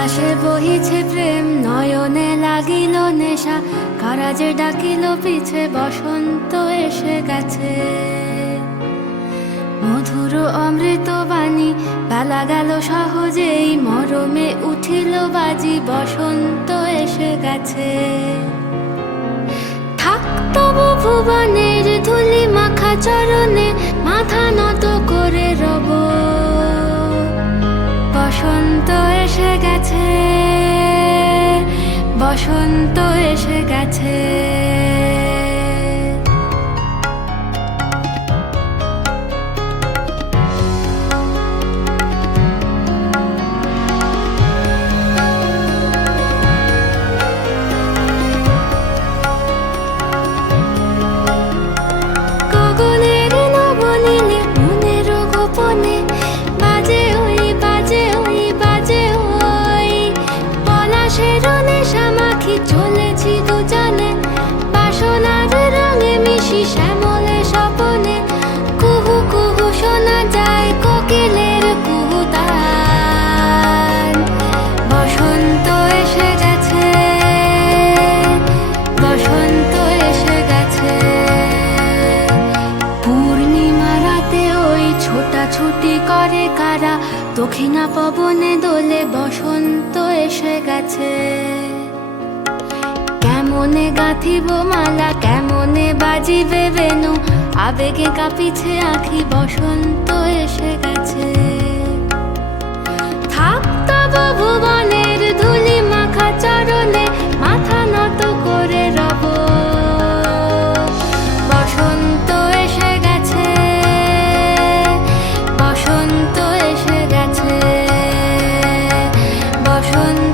বাতাসে বহিছে প্রেম, নয়নে লাগিল নেশা, কারাজে ডাকিল পিছে, বসন্ত এসে গেছে। মধুর অমৃত বাণী, বেলা গেল সহজেই, মরমে উঠিল বাজি, বসন্ত এসে গেছে। থাক তবু ভুবনের ধুলি মাখা চরণে, মাথা নত করে রব, বসন্ত এসে গেছে, বসন্ত এসে গেছে। গগনের নবনীলে মনের গোপনে, বাজে ওই বাজে ওই বাজে ওই, পলাশের নেশা মাখি চলেছি দুজনে, বাসনার রঙে মিশি শ্যামলে স্বপনে, কুহু কুহু শোনা যায় কোকিলের কুহুতান। বসন্ত এসে গেছে, বসন্ত এসে গেছে। পূর্ণিমা রাতে ওই ছোটাছুটি করে কারা, দক্ষিণা পবনে দোলে, বসন্ত এসে গেছে। কেমনে গাঁথিব মালা, কেমনে বাজিবে বেনু, আবেগে কাঁপিছে আঁখি, বসন্ত এসে গেছে। থাক তবু ভুবনের ধুলি মাখা চরণে, মাথা নত করে রব, বসন্ত এসে গেছে, বসন্ত এসে গেছে, বসন্ত